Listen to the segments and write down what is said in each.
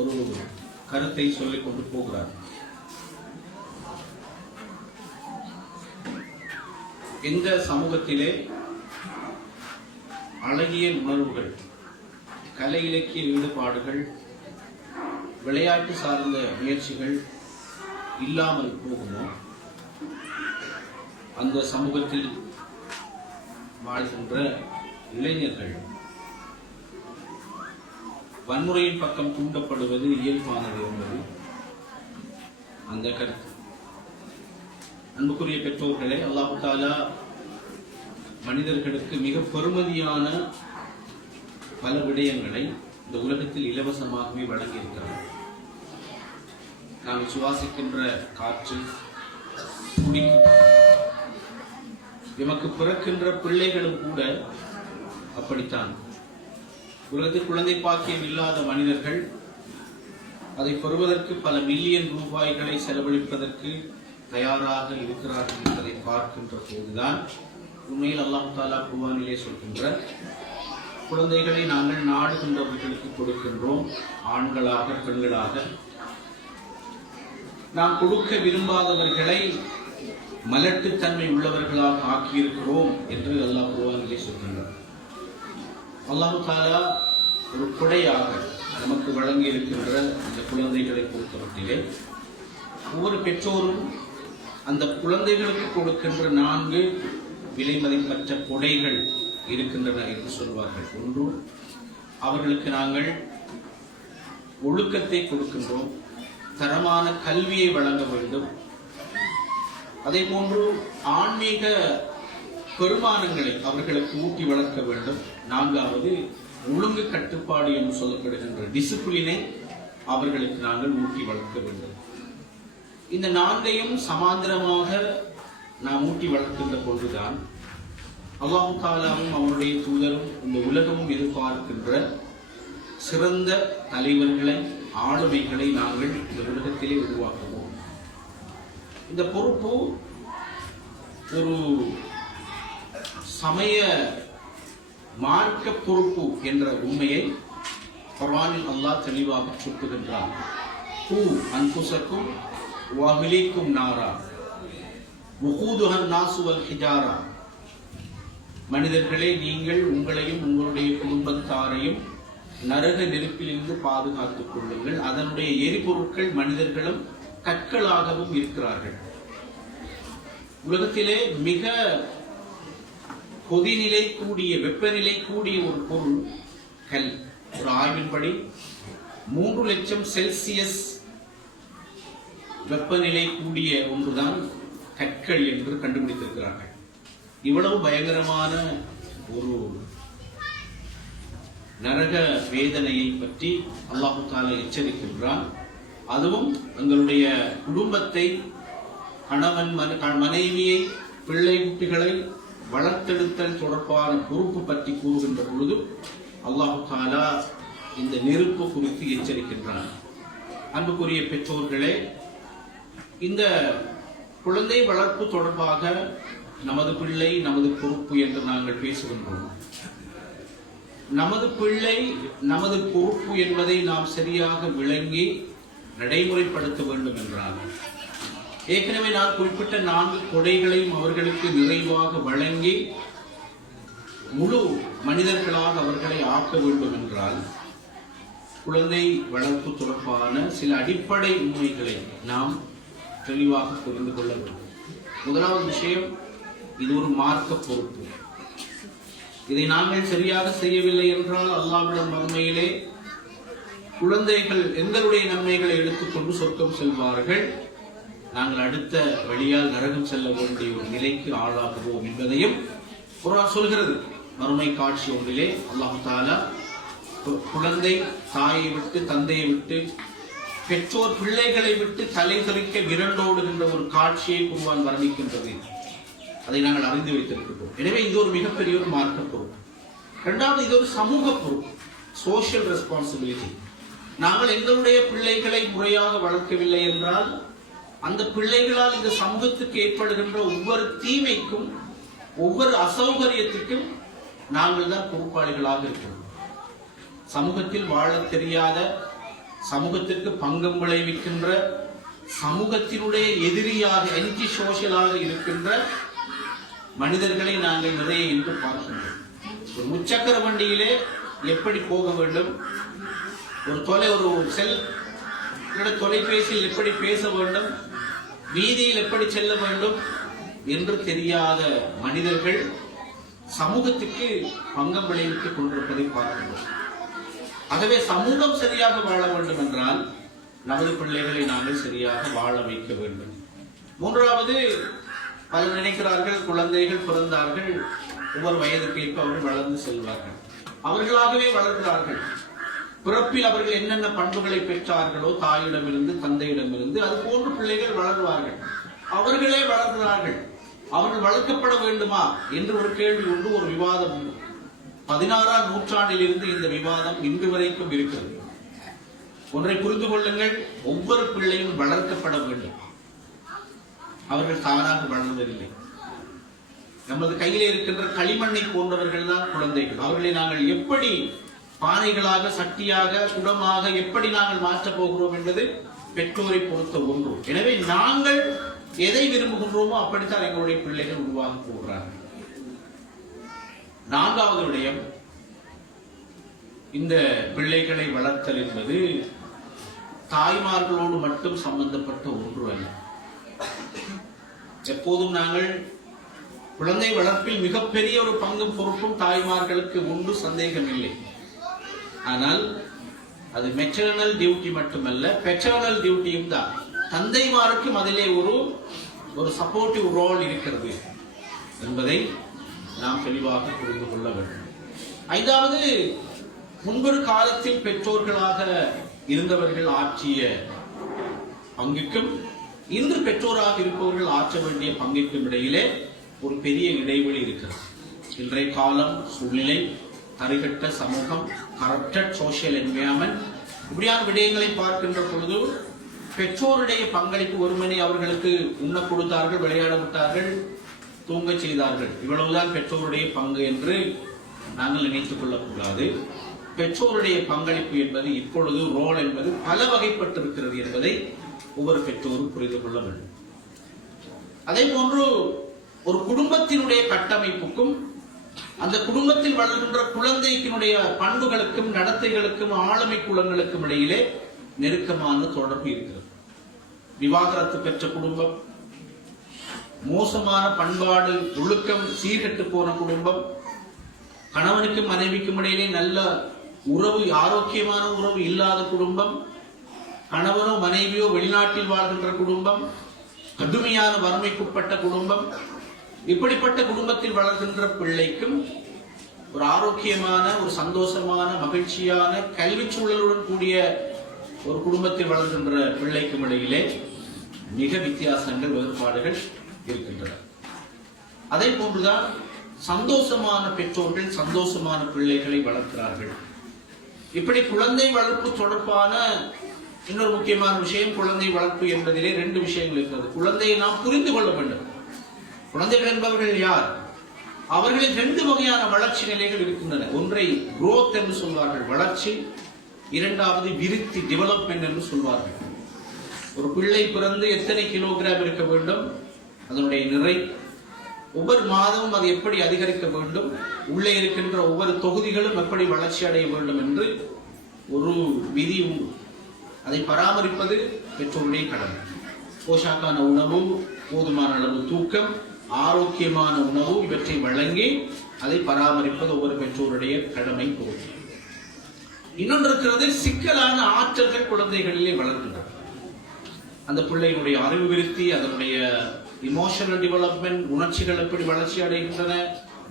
ஒரு கருத்தை சொல்லிக் கொண்டு போகிறார். எந்த சமூகத்திலே அழகிய உணர்வுகள், கலை இலக்கிய ஈடுபாடுகள், விளையாட்டு சார்ந்த முயற்சிகள் இல்லாமல் போகுமோ அந்த சமூகத்தில் வாழ்கின்ற இளைஞர்கள் வன்முறையின் பக்கம் தூண்டப்படுவது இயல்பானது என்பது அந்த கருத்து. அன்புக்குரிய பெற்றோர்களே, அல்லாஹ் தஆலா மனிதர்களுக்கு மிக பெருமதியான பல விடயங்களை இந்த உலகத்தில் இலவசமாகவே வழங்கியிருக்கிறார். நாம் சுவாசிக்கின்ற காற்று, எமக்கு பிறக்கின்ற பிள்ளைகளும் கூட அப்படித்தான். உலகத்தில் குழந்தை பாக்கியம் இல்லாத மனிதர்கள் அதை பெறுவதற்கு பல மில்லியன் ரூபாய்களை செலவழிப்பதற்கு தயாராக இருக்கிறார்கள் என்பதை பார்க்கின்ற போதுதான் உண்மையில் அல்லாஹ் தஆலா குர்ஆனிலே சொல்கின்ற குழந்தைகளை நாங்கள் நாடுகின்றவர்களுக்கு கொடுக்கின்றோம், ஆண்களாக பெண்களாக. நாம் கொடுக்க விரும்பாதவர்களை மலட்டுத்தன்மை உள்ளவர்களாக ஆக்கியிருக்கிறோம் என்று அல்லாஹ் குர்ஆனிலே சொல்கின்றார். அல்லாஹ் தஆலா ஒரு கொடையாக நமக்கு வழங்கி இருக்கின்ற இந்த குழந்தைகளை பொறுத்தவரையிலே ஒவ்வொரு பெற்றோரும் அந்த குழந்தைகளுக்கு கொடுக்கின்ற 4 விலை மதிப்பற்ற கொடைகள் இருக்கின்றன என்று சொல்வார்கள். ஒன்று, அவர்களுக்கு நாங்கள் ஒழுக்கத்தை கொடுக்கின்றோம், தரமான கல்வியை வழங்க வேண்டும். அதே போன்று ஆன்மீக பெருமானங்களை அவர்களுக்கு ஊட்டி வளர்க்க வேண்டும். 4வது, ஒழுங்கு கட்டுப்பாடு என்று சொல்லப்படுகின்ற டிசிப்ளினை அவர்களுக்கு நாங்கள் ஊட்டி வளர்க்க வேண்டும். இந்த 4ஐயும் சமாந்திரமாக நாம் ஊட்டி வளர்க்கின்ற பொழுதுதான் அல்லாஹ் தஆலாவும் அவருடைய தூதரும் இந்த உலகமும் எதிர்பார்க்கின்ற சிறந்த தலைவர்களை, ஆளுமைகளை நாங்கள் இந்த உலகத்திலே உருவாக்குவோம். இந்த பொறுப்பு ஒரு சமய மார்க்க பொறுப்பு என்ற உண்மையை குர்ஆனில் அல்லாஹ் தெளிவாக சொல்லுகின்றார். கூ அன்ஃபுஸக்கும் வஅஹ்லீக்கும் நாரா வகூதுஹன் நாசு வல் ஹிஜாரா. மனிதர்களே, நீங்கள் உங்களையும் உங்களுடைய குடும்பத்தாரையும் நரக நெருப்பிலிருந்து பாதுகாத்துக் கொள்ளுங்கள். அதனுடைய எரிபொருட்கள் மனிதர்களும் கற்களாகவும் இருக்கிறார்கள். உலகத்திலே மிக கொதிநிலை கூடிய, வெப்பநிலை கூடிய ஒரு பொருள் கல். ஒரு ஆய்வின்படி 3 லட்சம் செல்சியஸ் வெப்பநிலை கூடிய ஒன்றுதான் கற்கள் என்று கண்டுபிடித்திருக்கிறார்கள். இவ்வளவு பயங்கரமான ஒரு நரக வேதனையை பற்றி அல்லாஹ் தஆலா எச்சரிக்கின்றான். அதுவும் எங்களுடைய குடும்பத்தை, கணவன் மனைவியை, பிள்ளை குட்டிகளை வளர்த்தெடுத்தல் தொடர்பான பொறுப்பு பற்றி கூறுகின்ற பொழுது அல்லாஹ் தஆலா இந்த நெருப்பு குறித்து எச்சரிக்கின்றான். அன்புக்குரிய பெற்றோர்களே, இந்த குழந்தை வளர்ப்பு தொடர்பாக நமது பிள்ளை நமது பொறுப்பு என்று நாங்கள் பேசுகின்றோம். நமது பிள்ளை நமது பொறுப்பு என்பதை நாம் சரியாக விளங்கி நடைமுறைப்படுத்த வேண்டும் என்றால், ஏற்கனவே நான் குறிப்பிட்ட 4 கொடைகளையும் அவர்களுக்கு நிறைவாக வழங்கி முழு மனிதர்களாக அவர்களை ஆக்க வேண்டும் என்றால், குழந்தை வளர்ப்பு தொடர்பான சில அடிப்படை உண்மைகளை நாம் தெளிவாக புரிந்து கொள்ள வேண்டும். முதலாவது விஷயம், இது ஒரு மார்க்க பொறுப்பு. இதை நாங்கள் சரியாக செய்யவில்லை என்றால் அல்லாஹ்விடம் மறுமையிலே குழந்தைகள் எங்களுடைய நன்மைகளை எடுத்துக்கொண்டு சொர்க்கம் செல்வார்கள், நாங்கள் அடுத்த வழியால் நரகம் செல்ல வேண்டிய ஒரு நிலைக்கு ஆளாகுவோம் என்பதையும் குர்ஆன் சொல்கிறது. மறுமை காட்சி ஒன்றிலே அல்லாஹ் தஆலா குழந்தை தாயை விட்டு, தந்தையை விட்டு, பெற்றோர் பிள்ளைகளை விட்டு தலை தெறிக்க விரண்டோடுகின்ற ஒரு காட்சியை குர்ஆன் வர்ணிக்கின்றது. அதை நாங்கள் அறிந்து வைத்திருக்கிறோம். எனவே இது ஒரு மிகப்பெரிய ஒரு மார்க்க பொறுப்பு. 2வது, இது ஒரு சமூக பொறுப்பு, சோஷியல் ரெஸ்பான்சிபிலிட்டி. நாங்கள் எங்களுடைய பிள்ளைகளை முறையாக வளர்க்கவில்லை என்றால் அந்த பிள்ளைகளால் இந்த சமூகத்துக்கு ஏற்படுகின்ற ஒவ்வொரு தீமைக்கும், ஒவ்வொரு அசௌகரியத்துக்கும் நாங்கள் தான் பொறுப்பாளிகளாக இருக்கிறோம். சமூகத்தில் வாழ தெரியாத, சமூகத்திற்கு பங்கம் விளைவிக்கின்ற, சமூகத்தினுடைய எதிரியாக ஆன்டி சோஷியலாக இருக்கின்ற மனிதர்களை நாங்கள் நிறைய இன்று பார்க்கின்றோம். ஒரு முச்சக்கர வண்டியிலே எப்படி போக வேண்டும், ஒரு செல் தொலைபேசியில் எப்படி பேச வேண்டும், வீதியில் எப்படி செல்ல வேண்டும் என்று தெரியாத மனிதர்கள் சமூகத்துக்கு பங்கம் விளைவித்துக் கொண்டிருப்பதை பார்க்கின்றோம். ஆகவே சமூகம் சரியாக வாழ வேண்டும் என்றால் நமது பிள்ளைகளை நாங்கள் சரியாக வாழ வைக்க வேண்டும். மூன்றாவது, பலர் நினைக்கிறார்கள் குழந்தைகள் பிறந்தார்கள், ஒவ்வொரு வயதுக்கு ஏற்ப அவர்கள் வளர்ந்து செல்வார்கள். அவர்களாகவே வளர்கிறார்கள். பிறப்பில் அவர்கள் என்னென்ன பண்புகளை பெற்றார்களோ தாயிடமிருந்து தந்தையிடமிருந்து அது போன்று பிள்ளைகள் வளர்வார்கள். அவர்களே வளர்கிறார்கள். அவர்கள் வளர்க்கப்பட வேண்டுமா என்று ஒரு கேள்வி உண்டு, ஒரு விவாதம் உண்டு. 16ஆம் நூற்றாண்டில் இருந்து இந்த விவாதம் இன்று வரைக்கும் இருக்கிறது. ஒன்றை புரிந்து கொள்ளுங்கள், ஒவ்வொரு பிள்ளையும் வளர்க்கப்பட வேண்டும். அவர்கள் தானாக வளர்வதில்லை. நமது கையிலே இருக்கின்ற களிமண்ணை போன்றவர்கள் தான் குழந்தைகள். அவர்களை நாங்கள் எப்படி பானைகளாக, சட்டியாக, குடமாக எப்படி நாங்கள் மாற்றப் போகிறோம் என்பது பெற்றோரை பொறுத்த ஒன்று. எனவே நாங்கள் எதை விரும்புகின்றோமோ அப்படித்தான் எங்களுடைய பிள்ளைகள் உருவாக போகிறார்கள். நான்காவது விடயம், இந்த பிள்ளைகளை வளர்த்தல் என்பது தாய்மார்களோடு மட்டும் சம்பந்தப்பட்ட ஒன்று அல்ல. எப்போதும் நாங்கள் குழந்தை வளர்ப்பில் மிகப்பெரிய ஒரு பங்கும் பொறுப்பும் தாய்மார்களுக்கு உண்டு, சந்தேகம் இல்லை. ஆனால் அது மெட்டர்னல் டியூட்டி மட்டுமல்ல, பெட்டர்னல் டியூட்டியும் தான். தந்தைமாருக்கும் அதிலே ஒரு சப்போர்ட்டிவ் ரோல் இருக்கிறது என்பதை நாம் தெளிவாக புரிந்து கொள்ள வேண்டும். ஐந்தாவது, முன்பொரு காலத்தில் பெற்றோர்களாக இருந்தவர்கள் ஆற்றிய பங்குக்கும் இன்று பெற்றோராக இருப்பவர்கள் ஆற்ற வேண்டிய பங்குக்கும் இடையிலே ஒரு பெரிய இடைவெளி இருக்கிறது. இன்றைய காலம், சூழ்நிலை, தரிகட்ட சமூகம், கரப்டட் சோசியல் என்விரான்மென்ட், இப்படியான விடயங்களை பார்க்கின்ற பொழுது பெற்றோருடைய பங்களிப்பு, ஒருமணி அவர்களுக்கு உண்ண கொடுத்தார்கள், விளையாட விட்டார்கள், தூங்க செய்தார்கள், இவ்வளவுதான் பெற்றோருடைய பங்கு என்று நாங்கள் நினைத்துக் கொள்ளக்கூடாது. பெற்றோருடைய பங்களிப்பு என்பது இப்பொழுது ரோல் என்பது பல வகைப்பட்டிருக்கிறது என்பதை ஒவ்வொரு பெற்றோரும் புரிந்து கொள்ள வேண்டும். அதே போன்று ஒரு குடும்பத்தினுடைய கட்டமைப்புக்கும் அந்த குடும்பத்தில் வளர்கின்ற குழந்தைக்கினுடைய பண்புகளுக்கும் நடத்தைகளுக்கும் ஆளுமை குலங்களுக்கும் இடையிலே நெருக்கமான தொடர்பு இருக்கிறது. விவாகரத்து பெற்ற குடும்பம், மோசமான பண்பாடு ஒழுக்கம் சீர்கெட்டு போன குடும்பம், கணவனுக்கும் மனைவிக்கும் இடையிலே நல்ல உறவு, ஆரோக்கியமான உறவு இல்லாத குடும்பம், கணவனோ மனைவியோ வெளிநாட்டில் வாழ்கின்ற குடும்பம், கடுமையான வறுமைக்குட்பட்ட குடும்பம், இப்படிப்பட்ட குடும்பத்தில் வளர்கின்ற பிள்ளைக்கும் ஒரு ஆரோக்கியமான, ஒரு சந்தோஷமான, மகிழ்ச்சியான கல்வி சூழலுடன் கூடிய ஒரு குடும்பத்தில் வளர்கின்ற பிள்ளைக்கும் இடையிலே மிக வித்தியாசங்கள், வேறுபாடுகள் இருக்கின்றன. அதே போன்றுதான் சந்தோஷமான பெற்றோர்கள் சந்தோஷமான பிள்ளைகளை வளர்க்கிறார்கள். இப்படி குழந்தை வளர்ப்பு தொடர்பான இன்னொரு முக்கியமான விஷயம், குழந்தை வளர்ப்பு என்பதிலே 2 விஷயங்கள் இருக்கிறது. குழந்தையை நாம் புரிந்து கொள்ள வேண்டும். குழந்தைகள் என்பவர்கள் யார்? அவர்களில் 2 வகையான வளர்ச்சி நிலைகள் இருக்கின்றன. ஒன்றை growth என்று சொல்வார்கள், வளர்ச்சி. இரண்டாவது விருத்தி, டெவலப்மென்ட் என்று சொல்வார்கள். ஒரு பிள்ளை பிறந்து எத்தனை கிலோகிராம் இருக்க வேண்டும், அதனுடைய நிறை, ஒவ்வொரு மாதமும் அது எப்படி அதிகரிக்க வேண்டும், உள்ளே இருக்கின்ற ஒவ்வொரு தொகுதிகளும் எப்படி வளர்ச்சி அடைய வேண்டும் என்று ஒரு விதி உண்டு. அதை பராமரிப்பது பெற்றோருடைய கடமை. போஷாக்கான உணவு, போதுமான அளவு தூக்கம், ஆரோக்கியமான உணவு, இவற்றை வழங்கி அதை பராமரிப்பது ஒவ்வொரு பெற்றோருடைய கடமை பொறுப்பு. இன்னொன்று இருக்கிறது, சிக்கலான ஆற்றல்கள் குழந்தைகளிலே வளர்கின்றன. அந்த பிள்ளையினுடைய அறிவு விருத்தி, அதனுடைய இமோஷனல் டெவலப்மெண்ட், உணர்ச்சிகள் எப்படி வளர்ச்சி அடைகின்றன,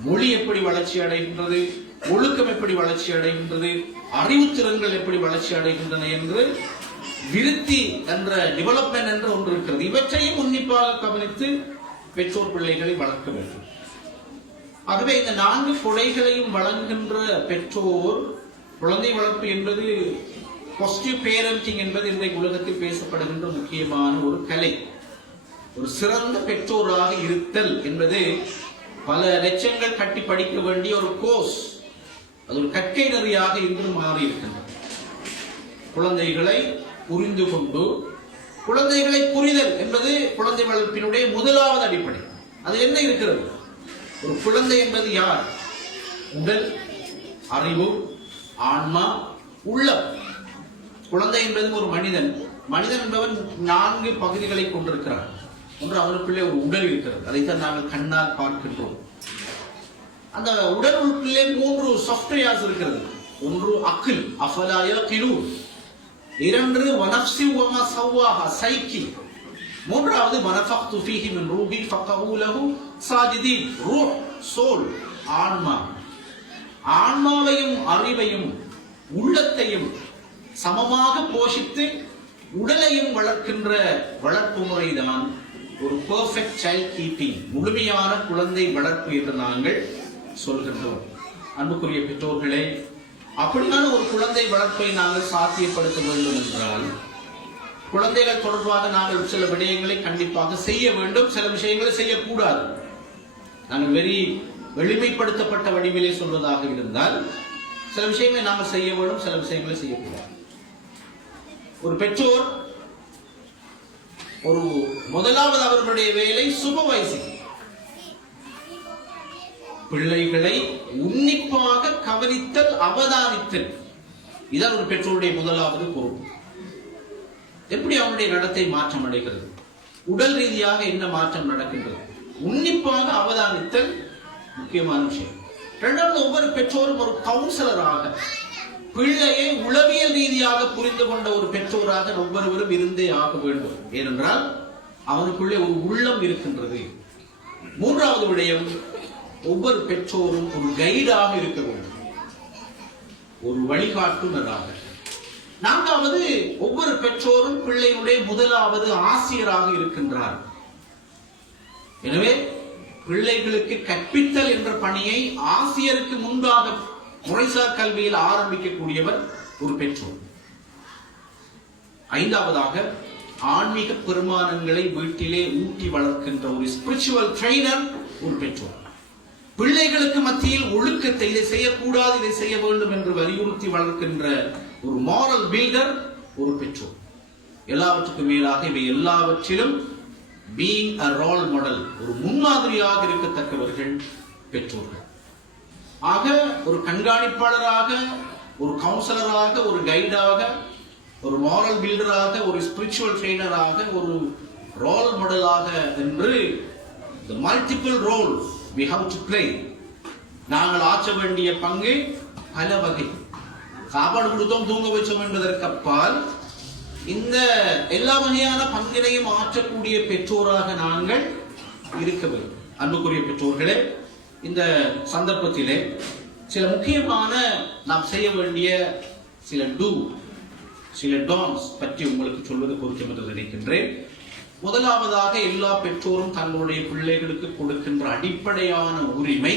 மொழி எப்படி வளர்ச்சி அடைகின்றது, ஒழுக்கம் எப்படி வளர்ச்சி அடைகின்றது, அறிவுத்திறன்கள் எப்படி வளர்ச்சி அடைகின்றன என்று விருத்தி என்ற டெவலப்மெண்ட் என்று ஒன்று இருக்கிறது. இவற்றையும் உன்னிப்பாக கவனித்து பெற்றோர் பிள்ளைகளை வளர்க்க வேண்டும். ஆகவே இந்த 4 கொடைகளையும் வழங்குகின்ற பெற்றோர், குழந்தை வளர்ப்பு என்பது பாசிட்டிவ் பேரண்டிங் என்பது இன்றைய உலகத்தில் பேசப்படுகின்ற முக்கியமான ஒரு கலை. ஒரு சிறந்த பெற்றோராக இருத்தல் என்பது பல லட்சங்கள் கட்டி படிக்க வேண்டிய ஒரு கோர்ஸ், அது ஒரு கற்கை நெறியாக இன்று மாறி இருக்கின்றது. குழந்தைகளை புரிந்து கொண்டு, குழந்தைகளை புரிதல் என்பது குழந்தை வளர்ப்பினுடைய முதலாவது அடிப்படை. அது என்ன இருக்கிறது? ஒரு குழந்தை என்பது யார்? உடல், அறிவு, ஆன்மா, உள்ளம். குழந்தை என்பது ஒரு மனிதன். மனிதன் என்பவன் 4 பகுதிகளை கொண்டிருக்கிறான். ஒன்று, அவனுக்குள்ளே ஒரு உடல் இருக்கிறது, அதைத்தான் நாங்கள் கண்ணால் பார்க்கின்றோம். அந்த உடலுக்குள்ளே 3 சாஃப்ட்வேர்ஸ் இருக்கிறது. ஒன்று அக்கில், அஃபலா யகிலூன். 2 வனஃப்ஸி வமா ஸவ்வாஹா, சைக்கி. 3வது வனஃபக்து ஃபீஹி மின் ரூஹி ஃபகஊ லஹு சாஜிதீன், ரூஹ், சோல், ஆன்மா. ஆன்மாவையும் அறிவையும் உள்ளத்தையும் சமமாக போஷித்து உடலையும் வளர்க்கின்ற வளர்ப்பு முறைதான் ஒரு பெர்ஃபெக்ட் சைல்ட் கீப்பிங், முழுமையான குழந்தை வளர்ப்பு என்று நாங்கள் சொல்கின்றோம். அன்புக்குரிய பெற்றோர்களே, அப்படியான ஒரு குழந்தை வளர்ப்பை நாங்கள் சாத்தியப்படுத்த வேண்டும் என்றால், குழந்தைகள் தொடர்பாக நாங்கள் சில விடயங்களை கண்டிப்பாக செய்ய வேண்டும், சில விஷயங்களை செய்யக்கூடாது. நாங்கள் எளிமைப்படுத்தப்பட்ட வடிவிலே சொல்வதாக இருந்தால், சில விஷயங்களை நாங்கள் செய்ய வேண்டும், சில விஷயங்களை செய்யக்கூடாது. ஒரு பெற்றோர் முதலாவது அவர்களுடைய வேலை சூப்பர்வைசிங், பிள்ளைகளை உன்னிப்பாக கவனித்தல், அவதானித்தல். இதான் ஒரு பெற்றோருடைய முதலாவது பொறுப்பு. எப்படி அவனுடைய நடத்தை மாற்றம் அடைகிறது, உடல் ரீதியாக என்ன மாற்றம் நடக்கின்றது, உன்னிப்பாக அவதானித்தல் முக்கியமான விஷயம். இரண்டாவது, ஒவ்வொரு பெற்றோரும் ஒரு கவுன்சிலராக, பிள்ளையை உளவியல் ரீதியாக புரிந்து கொண்ட ஒரு பெற்றோராக ஒவ்வொருவரும் இருந்தே ஆக வேண்டும். ஏனென்றால் அவனுக்குள்ளே ஒரு உள்ளம் இருக்கின்றது. மூன்றாவது விடயம், ஒவ்வொரு பெற்றோரும் ஒரு கைடாக இருக்க வேண்டும், ஒரு வழிகாட்டுனராக. நான்காவது, ஒவ்வொரு பெற்றோரும் பிள்ளையுடைய முதலாவது ஆசிரியராக இருக்கின்றார். எனவே பிள்ளைகளுக்கு கற்பித்தல் என்ற பணியை ஆசிரியருக்கு முன்பாக முறைசார் கல்வியில் ஆரம்பிக்கக்கூடியவர் ஒரு பெற்றோர். ஐந்தாவதாக, ஆன்மீக பெருமானங்களை வீட்டிலே ஊட்டி வளர்க்கின்ற ஒரு ஸ்பிரிச்சுவல் ட்ரெய்னர் ஒரு பெற்றோர். பிள்ளைகளுக்கு மத்தியில் ஒழுக்கத்தை, இதை செய்யக்கூடாது, இதை செய்ய வேண்டும் என்று வலியுறுத்தி வளர்க்கின்ற ஒரு மாரல் பில்டர் ஒரு பெற்றோர். எல்லாவற்றுக்கும் மேலாக இவை எல்லாவற்றிலும் being a role model, ஒரு முன்மாதிரியாக இருக்கத்தக்கவர்கள் பெற்றோர்கள். ஆக ஒரு கண்காணிப்பாளராக, ஒரு கவுன்சிலராக, ஒரு கைடாக, ஒரு மாரல் பில்டராக, ஒரு ஸ்பிரிச்சுவல் ட்ரெய்னராக, ஒரு ரோல் மாடலாக என்று the multiple roles we have to play. நாங்கள் ஆற்ற வேண்டிய பங்கு பல வகை. சாப்பாடு கொடுத்தோம், தூங்க வச்சோம் என்பதற்கு அப்பால் இந்த எல்லா வகையான பங்கினையும் ஆற்றக்கூடிய பெற்றோராக நாங்கள் இருக்க வேண்டும். அன்புக்குரிய பெற்றோர்களே, இந்த சந்தர்ப்பத்திலே சில முக்கியமான நாம் செய்ய வேண்டிய சில சில டான்ஸ் பற்றி உங்களுக்கு சொல்வது பொருத்தம் என்று நினைக்கின்றேன். முதலாவதாக, எல்லா பெற்றோரும் தங்களுடைய பிள்ளைகளுக்கு கொடுக்கின்ற அடிப்படையான உரிமை,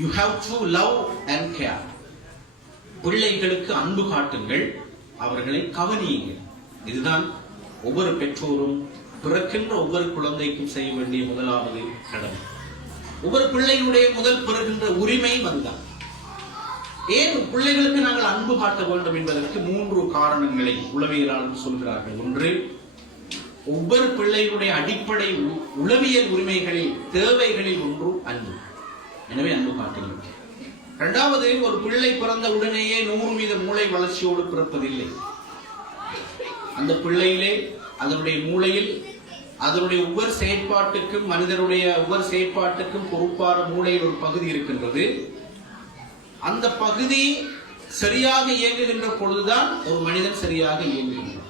you have to love and care. பிள்ளைகளுக்கு அன்பு காட்டுங்கள், அவர்களை கவனியுங்கள். இதுதான் ஒவ்வொரு பெற்றோரும் பிறக்கின்ற ஒவ்வொரு குழந்தைக்கும் செய்ய வேண்டிய முதலாவது கடமை. ஒவ்வொரு பிள்ளையுடைய முதல் பெறுகின்ற உரிமை அதுதான். ஏன் பிள்ளைகளுக்கு நாங்கள் அன்பு காட்ட வேண்டும் என்பதற்கு 3 காரணங்களை உளவியலாளர்கள் சொல்கிறார்கள். ஒன்று, ஒவ்வொரு பிள்ளைகளுடைய அடிப்படை உளவியல் உரிமைகளில், தேவைகளில் ஒன்று அன்பு. எனவே அன்பு காட்டுங்கள். இரண்டாவது, ஒரு பிள்ளை பிறந்த உடனேயே 100% மூளை வளர்ச்சியோடு பிறப்பதில்லை. அந்த பிள்ளையிலே, அதனுடைய மூளையில், அதனுடைய ஒவ்வொரு செயற்பாட்டுக்கும், மனிதனுடைய ஒவ்வொரு செயற்பாட்டுக்கும் பொறுப்பான மூளையில் ஒரு பகுதி இருக்கின்றது. அந்த பகுதி சரியாக இயங்குகின்ற பொழுதுதான் ஒரு மனிதன் சரியாக இயங்குகின்றான்.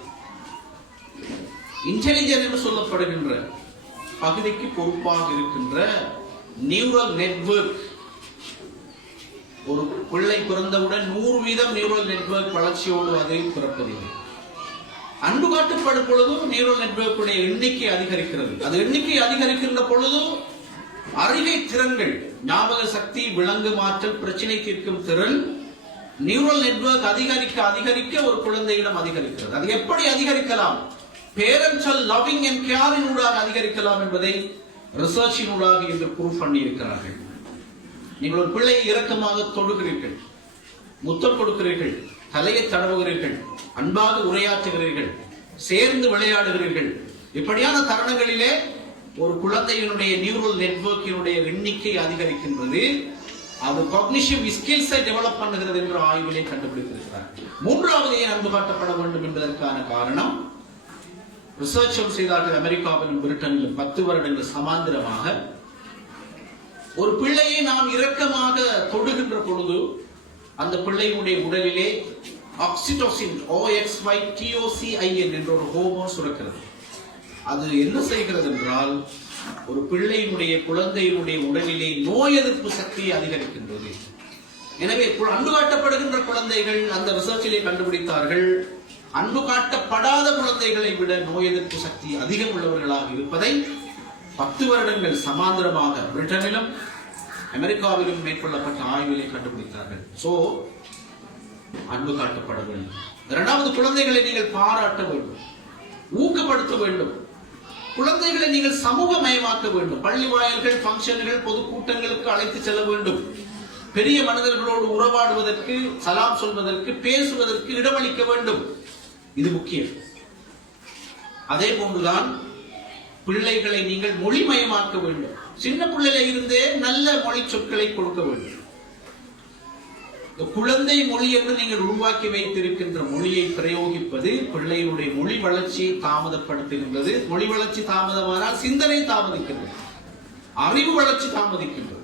இன்டெலிஜென்ஸ் என்று சொல்லப்படுகின்ற பகுதிக்கு பொறுப்பாக இருக்கின்ற நியூரல் நெட்வொர்க், ஒரு பிள்ளை பிறந்தவுடன் 100% நியூரல் நெட்வொர்க் வளர்ச்சியோடு அது பிறப்பதில்லை. அன்பு காட்டப்படும் பொழுது நியூரல் நெட்வொர்க்குடைய எண்ணிக்கை அதிகரிக்கிறது. அது எண்ணிக்கை அதிகரிக்கின்ற பொழுது அறிவை திறன்கள், ஞாபக சக்தி, விலங்கு மாற்றல், பிரச்சனை தீர்க்கும் திறன், நியூரல் நெட்வொர்க் அதிகரிக்க அதிகரிக்க ஒரு குழந்தையிடம் அதிகரிக்கிறது. அது எப்படி அதிகரிக்கலாம்? பேரண்டல் லவ்விங் அண்ட் கேரின் ஊடாக அதிகரிக்கலாம் என்பதை ரிசர்ச்சின் ஊடாக இன்று ப்ரூவ் பண்ணி இருக்கிறார்கள். நீங்கள் ஒரு பிள்ளையை இரக்கமாக தொடுகிறீர்கள், முத்தம் கொடுக்கிறீர்கள், தலையை தடவுகிறீர்கள், அன்பாக உரையாற்றுகிறீர்கள், சேர்ந்து விளையாடுகிறீர்கள். இப்படியான தருணங்களிலே ஒரு குழந்தையினுடைய நியூரல் நெட்வொர்க்கினுடைய எண்ணிக்கை அதிகரிக்கின்றது. அது காக்னிட்டிவ் ஸ்கில்ஸை டெவலப் பண்ணுகிறது என்று ஆய்விலே கண்டுபிடித்திருக்கிறார். மூன்றாவது ஏன் அன்பு காட்டப்பட வேண்டும் என்பதற்கான காரணம், ரிசர்ச் செய்தார்கள் அமெரிக்காவிலும் பிரிட்டனிலும் 10 வருடங்கள் சமாந்திரமாக. ஒரு பிள்ளையை நாம் இரக்கமாக தொடுகின்ற பொழுது அந்த பிள்ளையினுடைய உடலிலே ஆக்சிடோசின் OXYTOCIN என்ற ஒரு ஹோமோன் சுரக்கிறது. அது என்ன செய்கிறது என்றால், ஒரு பிள்ளையினுடைய குழந்தையினுடைய உடலிலே நோய் எதிர்ப்பு சக்தியை அதிகரிக்கின்றது. எனவே அன்பு காட்டப்படுகின்ற குழந்தைகள், அந்த ரிசர்ச்சிலே கண்டுபிடித்தார்கள், அன்பு காட்டப்படாத குழந்தைகளை விட நோய் எதிர்ப்பு சக்தி அதிகம் உள்ளவர்களாக இருப்பதை 10 வருடங்கள் சமாந்திரமாக பிரிட்டனிலும் அமெரிக்காவிலும் மேற்கொள்ளப்பட்ட ஆய்விலே கண்டுபிடித்தார்கள். சோ அன்பு காட்டப்பட வேண்டும். இரண்டாவது, குழந்தைகளை நீங்கள் பாராட்ட வேண்டும், ஊக்கப்படுத்த வேண்டும். குழந்தைகளை நீங்கள் சமூகமயமாக்க வேண்டும். பள்ளி வாயில்கள், பங்கன்கள், பொதுக்கூட்டங்களுக்கு அழைத்து செல்ல வேண்டும். பெரிய மனிதர்களோடு உறவாடுவதற்கு, சலாம் சொல்வதற்கு, பேசுவதற்கு இடமளிக்க வேண்டும். இது முக்கியம். அதே போன்றுதான் பிள்ளைகளை நீங்கள் மொழிமயமாக்க வேண்டும். சின்ன பிள்ளையில இருந்தே நல்ல மொழி சொற்களை கொடுக்க வேண்டும். குழந்தை மொழி என்று நீங்கள் உருவாக்கி வைத்திருக்கின்ற மொழியை பிரயோகிப்பது பிள்ளைகளுடைய மொழி வளர்ச்சியை தாமதப்படுத்துகின்றது. மொழி வளர்ச்சி தாமதமானால் சிந்தனை தாமதிக்கின்றது, அறிவு வளர்ச்சி தாமதிக்கின்றது.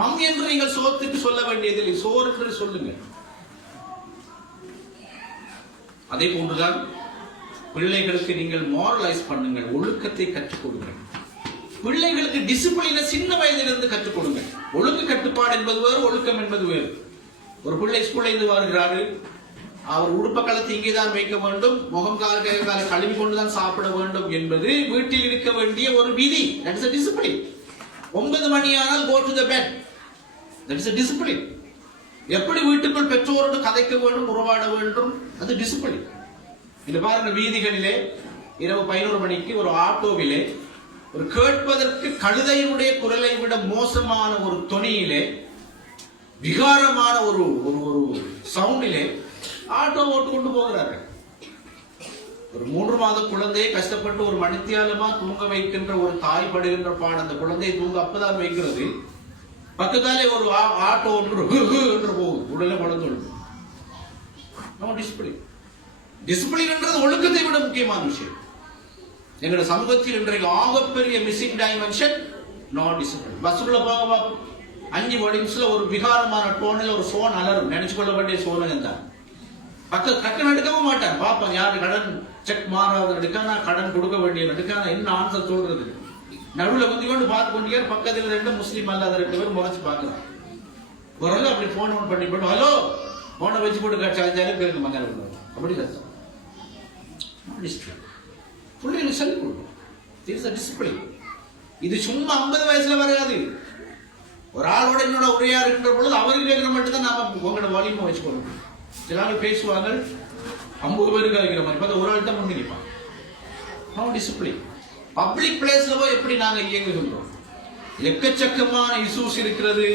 மம் என்று நீங்கள் சோத்துக்கு சொல்ல வேண்டியதில்லை, சோறு என்று சொல்லுங்க. அதே போன்றுதான் பிள்ளைகளுக்கு நீங்கள் மாரலைஸ் பண்ணுங்கள், ஒழுக்கத்தை கற்றுக் கொடுங்கள். பிள்ளைகளுக்கு டிசிப்ளினை சின்ன வயதிலிருந்து கற்றுக் கொடுங்கள். ஒழுங்கு கட்டுப்பாடு என்பது வேறு, ஒழுக்கம் என்பது வேறு. ஒரு பிள்ளை ஸ்கூல்ல இருந்து வருகிறாரு, அவர் உடுப்ப கலத்தை இங்கேதான் வைக்க வேண்டும், முகம் கால கழுவி கொண்டுதான் சாப்பிட வேண்டும் என்பது வீட்டில் இருக்க வேண்டிய ஒரு விதி. That is a discipline. 9 மணி ஆனால் go to the bed. That is a discipline. எப்படி வீட்டுக்குள் பெற்றோரோடு கதைக்க வேண்டும், உறவாட வேண்டும், அது டிசிப்ளின். இந்த பாருங்க, வீதிகளிலே இரவு 11 மணிக்கு ஒரு ஆட்டோவிலே ஒரு கேட்பதற்கு கழுதையினுடைய குரலை விட மோசமான ஒரு தொனியிலே, விகாரமான ஒரு சவுண்டிலே ஆட்டோ ஓட்டு கொண்டு போகிறார்கள். ஒரு 3 மாத குழந்தையை கஷ்டப்பட்டு ஒரு மணித்தியாலமா தூங்க வைக்கின்ற ஒரு தாய் படுகின்ற பாடு. அந்த குழந்தையை தூங்க அப்பதான் வைக்கிறது, பக்கத்தாலே ஒரு ஆட்டோ ஒன்று என்று போகுது, உடனே குழந்தை. டிசிப்ளின். டிசிப்ளின் என்றது ஒழுக்கத்தை விட முக்கியமான விஷயம். எங்களோட சமூகத்தில் இன்றைக்கு ஆகப்பெரிய மிஸ்ஸிங் டைமென்ஷன் நான் டிசிப்ளின். பஸ்ஸுக்குள்ள போக 5 நிமிஷத்துல ஒரு விகாரமான டோனில் ஒரு போன் அலரும். நினைச்சு கொள்ள வேண்டிய சோழன் தான். டக்குன்னு எடுக்கவும் மாட்டான். பாப்பா யாரு கடன் செக் மாறாத எடுக்கானா, கடன் கொடுக்க வேண்டிய எடுக்கானா, என்ன ஆன்சர் சொல்றது. நடுவில் வந்து கொண்டு பார்த்து கொண்டே பக்கத்தில் 2 முஸ்லீம் அல்லாத 2 பேர் முறைச்சு பார்க்கலாம். ஒரு அப்படி போன் ஒன் பண்ணி போட்டு ஹலோ போனை வச்சு போட்டு கட்சாலும் பேருக்கு மங்கல அப்படி கஷ்டம். பிள்ளைகளுக்கு சொல்லிக் கொடுக்கும். டிசிப்ளின். இது சும்மா 50 வயசுல வராது. ஒரு ஆளோட என்னோட உரையாடுகின்ற பொழுது அவருக்கு கேட்கிற மட்டும் தான் நாம உங்களோட வால்யூமை வச்சுக்கணும். சில ஆள் பேசுவாங்க 50 பேருக்கு கேட்கிற மாதிரி, பார்த்தா ஒரு ஆள் தான் முன்னே நிற்பான். டிசிப்ளின். பப்ளிக் பிளேஸ்ல போய் எப்படி நாங்க இயங்குகின்றோம், எக்கச்சக்கமான இஷ்யூஸ் இருக்கிறது.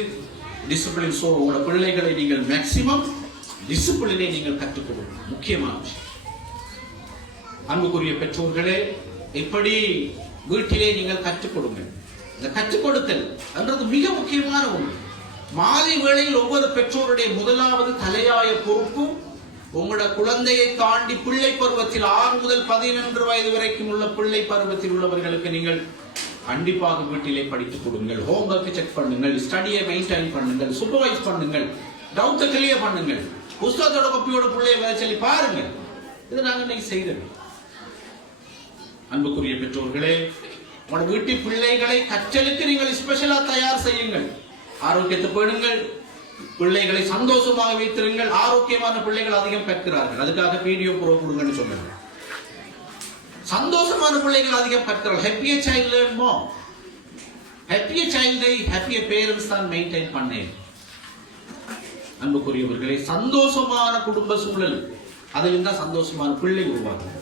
டிசிப்ளின். சோ உங்களோட பிள்ளைகளை நீங்கள் மேக்சிமம் டிசிப்ளினை நீங்கள் கற்றுக் கொடுக்கணும். முக்கியமான விஷயம். அன்புக்குரிய பெற்றோர்களே, எப்படி வீட்டிலே நீங்கள் கற்றுக் கொடுங்க. இந்த கற்றுக் கொடுத்தல் என்றது மிக முக்கியமான ஒன்று. மாலை வேளையில் ஒவ்வொரு பெற்றோருடைய முதலாவது தலையாய பொறுப்பு, உங்களோட குழந்தையை தாண்டி பிள்ளை பருவத்தில் 6 முதல் 11 வயது வரைக்கும் உள்ள பிள்ளை பருவத்தில் உள்ளவர்களுக்கு நீங்கள் கண்டிப்பாக வீட்டிலே படித்துக் கொடுங்கள். ஹோம்வொர்க் செக் பண்ணுங்கள், ஸ்டடியை மெயின்டைன் பண்ணுங்கள், சூப்பர்வைஸ் பண்ணுங்கள், டவுட்டை கிளியர் பண்ணுங்கள். புஸ்தகத்தோட கப்பியோட பிள்ளைய வேலை சொல்லி பாருங்கள். இது நாங்கள் இன்னைக்கு செய்யறது. அன்புக்குரிய பெற்றோர்களே, உங்களோட வீட்டு பிள்ளைகளை கற்றலுக்கு நீங்கள் ஸ்பெஷலா தயார் செய்யுங்கள். ஆரோக்கியத்தை பேணுங்கள், பிள்ளைகளை சந்தோஷமாக வைத்திருங்கள். ஆரோக்கியமான பிள்ளைகள் அதிகம் கற்கிறார்கள், அதுக்காக வீடியோ ப்ரோ கொடுங்கன்னு சொல்லுங்க. சந்தோஷமான பிள்ளைகள் அதிகம் கற்கிறார்கள். Happier child learn more. Happier சைல்டை ஹாப்பியர் பேரண்ட்ஸ் தான் மெயின்டைன் பண்ணேன். அன்புக்குரியவர்களே, சந்தோஷமான குடும்ப சூழல், அதில் தான் சந்தோஷமான பிள்ளை உருவாகும்.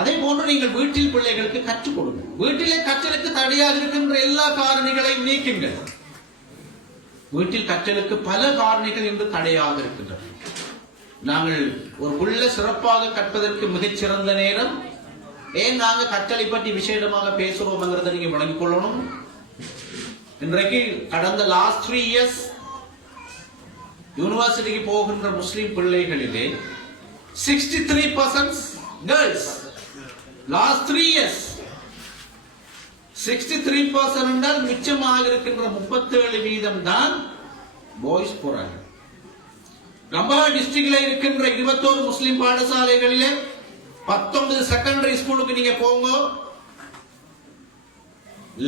அதே போன்று நீங்கள் வீட்டில் பிள்ளைகளுக்கு கற்றுக் கொடுங்க. வீட்டிலே கற்றலுக்கு தடையாக இருக்கின்ற எல்லா காரணிகளையும் நீக்குங்கள். வீட்டில் கற்றலுக்கு பல காரணிகள் என்று தடையாக இருக்கின்றன. நாங்கள் ஒரு உள்ள சிறப்பாக கற்பதற்கு மிகச்சிறந்த நேரம். ஏன் நாங்கள் கற்றலை பற்றி விசேடமாக பேசுறோம்ங்கிறத நீங்க விளங்கிக் கொள்ளணும். இன்றைக்கு கடந்த லாஸ்ட் 3 இயர்ஸ் யூனிவர்சிட்டிக்கு போகின்ற முஸ்லிம் பிள்ளைகளிலே 63% கேர்ள்ஸ். லாஸ்ட் 3 இயர்ஸ் 63% என்றால் மிச்சமாக இருக்கின்ற 37% தான் பாய்ஸ் போறாங்க. கம்பஹா டிஸ்ட்ரிக்ட்ல இருக்கின்ற 21 முஸ்லிம் பாடசாலைகளிலே 19 செகண்டரி ஸ்கூலுக்கு நீங்க போங்க,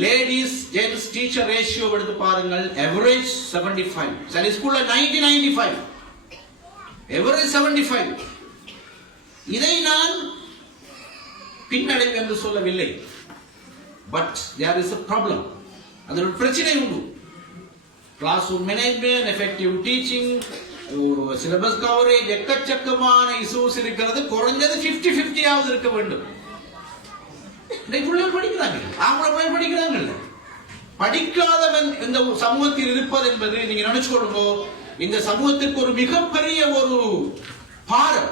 லேடிஸ் ஜென்ஸ் டீச்சர் ரேஷியோ எடுத்து பாருங்கள். எவரேஜ் 75, சில ஸ்கூல்ல 90-95, எவரேஜ் 75. இதை நான் பின்னடைவு என்று சொல்லவில்லை. But there is a problem. அது ஒரு பிரச்சனை உண்டு. Class room management, effective teaching, syllabus coverage, எக்கச்சக்கமான இஷ்யூஸ் இருக்கிறது. குறைஞ்சது 50-50 ஆவது இருக்க வேண்டும். படிக்கிறாங்க, ஆம்பளை படிக்கிறாங்க. படிக்காதவன் இந்த சமூகத்தில் இருப்பது என்பது நீங்க நினைச்சு கொள்ளுங்க, இந்த சமூகத்திற்கு ஒரு மிகப்பெரிய ஒரு பாரம்.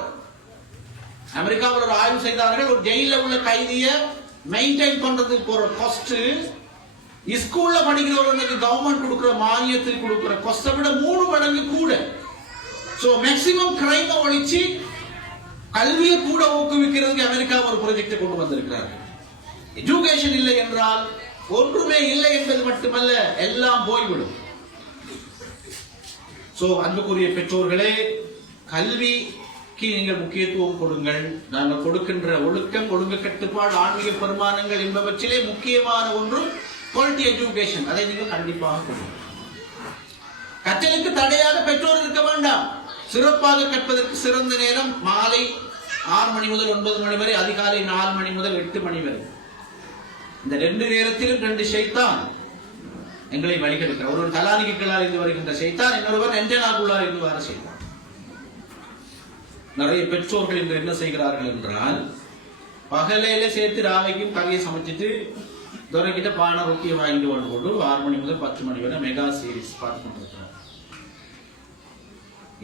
அமெரிக்காவில் ஒரு ஆய்வு செய்தார்கள், ஒரு ஜெயில உள்ள கைதியை மெயின்டைன் பண்றதுக்கு போற காஸ்ட் ஸ்கூல்ல படிக்கிறவர்களுக்கு கவர்மெண்ட் கொடுக்கிற மானியத்தில் கொடுக்கிற காஸ்டை விட 3 மடங்கு கூட. சோ மேக்ஸிமம் கிரைமை ஒழிச்சு கல்வியை கூட ஊக்குவிக்கிறதுக்கு அமெரிக்கா ஒரு ப்ராஜெக்டை கொண்டு வந்திருக்கிறார்கள். எஜுகேஷன் இல்லை என்றால் ஒன்றுமே இல்லை என்பது மட்டுமல்ல, எல்லாம் போய்விடும். சோ அன்புக்குரிய பெற்றோர்களே, கல்விக்கு நீங்கள் முக்கியத்துவம் கொடுங்கள். நாங்கள் கொடுக்கின்ற ஒழுக்கம், ஒழுங்கு கட்டுப்பாடு, ஆன்மீக பெருமானங்கள் என்பவற்றிலே முக்கியமான ஒன்று குவாலிட்டி எஜுகேஷன். அதை நீங்கள் கண்டிப்பாக கொடுங்கள். கற்றலுக்கு தடையாக பெற்றோர் இருக்க வேண்டாம். சிறப்பாக கற்பதற்கு சிறந்த நேரம் மாலை 6 மணி முதல் 9 மணி வரை, அதிகாலை 4 மணி முதல் 8 மணி வரை. இந்த 2 நேரத்திலும் 2 ஷைத்தான் எங்களை வழிகெடுக்கிறார். ஒருவர் தலானிக்கு கீழால் இருந்து வருகின்ற ஷைத்தான், இன்னொருவர் நெஞ்சனாக்குள்ளார் இருந்து வர ஷைத்தான். நிறைய பெற்றோர்கள் இன்று என்ன செய்கிறார்கள் என்றால், பகலையில சேர்த்து ராவைக்கும் கறியை சமைச்சிட்டு துறைக்கிட்ட பானை ரொட்டியை வாங்கிட்டு வந்து போட்டு 6 மணி முதல் 10 மணி வரை மெகா சீரிஸ் பார்த்து கொண்டிருக்கிறார்.